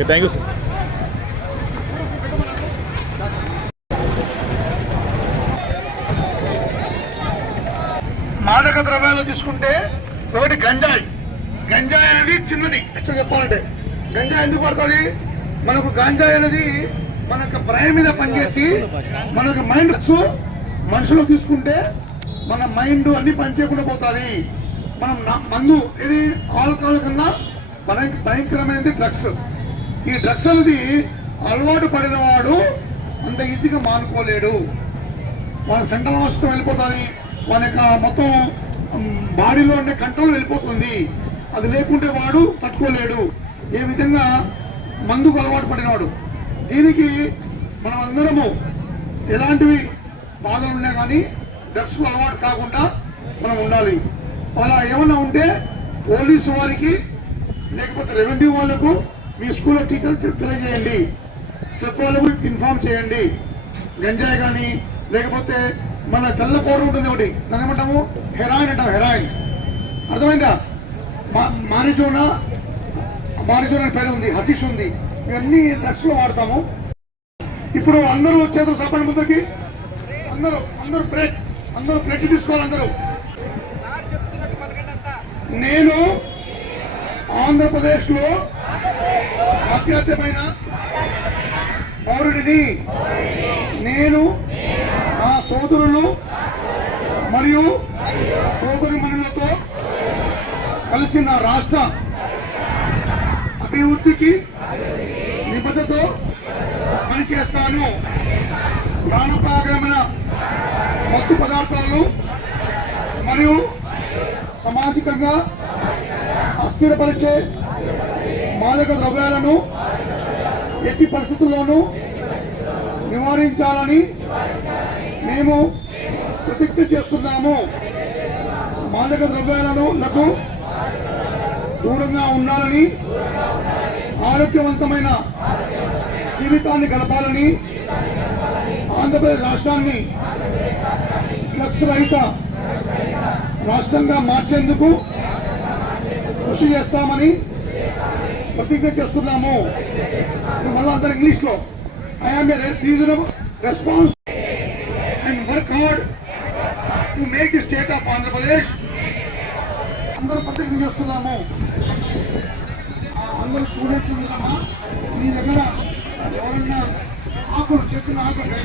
Okay, thank you sir. మాదక ద్రవ్యాలు తీసుకుంటే ఒకటి గంజాయి. గంజాయి అనేది చిన్నది. యాక్చువల్ చెప్పాలంటే గంజాయి ఎందుకు పడుతుంది? మనకు గంజాయి అనేది మనకు బ్రెయిన్ మీద పనిచేసి మనకు మైండ్ మనుషులు తీసుకుంటే మన మైండ్ అన్ని పనిచేయకుండా పోతుంది. మనం మందు ఇది ఆల్కహాల్ కన్నా భయంకరమైనది డ్రగ్స్. ఈ డ్రగ్స్ అనేది అలవాటు పడిన వాడు అంత ఈజీగా మానుకోలేడు. వాళ్ళ సెంట్రల్ నర్వస్ వెళ్ళిపోతుంది, వాళ్ళ యొక్క మొత్తం బాడీలో ఉండే కంట్రోల్ వెళ్ళిపోతుంది. అది లేకుంటే వాడు తట్టుకోలేడు. ఏ విధంగా మందుకు అలవాటు పడినవాడు. దీనికి మనం అందరము ఎలాంటివి బాధలు ఉన్నా కానీ డ్రగ్స్ అలవాటు కాకుండా మనం ఉండాలి. అలా ఏమన్నా ఉంటే పోలీసు వారికి లేకపోతే రెవెన్యూ వాళ్ళకు మీ స్కూల్లో టీచర్స్ తెలియజేయండి. సెఫ్ వాళ్ళకు ఇన్ఫార్మ్ చేయండి. గంజాయి కానీ లేకపోతే మన తెల్ల పౌడర్ ఉంటుంది ఒకటి, దాని ఏమంటాము హెరాయిన్ అంటాం. హెరాయిన్ అర్థమైందా? మారిజోనా పేరు ఉంది, హసిష్ ఉంది. ఇవన్నీ డ్రగ్స్ లో వాడతాము. ఇప్పుడు అందరూ చేతులు సపండి ముందుకి. అందరూ ప్లేట్ తీసుకోవాలి. అందరూ నేను ఆంధ్రప్రదేశ్ లో అత్యధికమైన పౌరుడిని. నేను నా సోదరులు మరియు సోదరిమణులతో కలిసి నా రాష్ట్ర అభివృద్ధికి నిబద్ధతతో పనిచేస్తాను. ప్రాణప్రాయమైన మత్తు పదార్థాలు మరియు సామాజికంగా అస్థిరపరిచే మాదక ద్రవ్యాలను ఎట్టి పరిస్థితుల్లోనూ నివారించాలని మేము ప్రతిజ్ఞ చేస్తున్నాము. మాదక ద్రవ్యాలకు దూరంగా ఉండాలని, ఆరోగ్యవంతమైన జీవితాన్ని గడపాలని, ఆంధ్రప్రదేశ్ రాష్ట్రాన్ని డ్రగ్స్ రహిత రాష్ట్రంగా మార్చేందుకు కృషి చేస్తామని ప్రతిజ్ఞ చేస్తున్నాము. మళ్ళీ అందరూ ఇంగ్లీష్ లో I am a reasonable response and work hard to make the state of Andhra Pradesh. అందరూ ప్రతిజ్ఞ చేస్తున్నాము. అందరూ స్టూడెంట్స్ మీ దగ్గర ఎవరన్నా ఆకులు చెప్పిన ఆకులు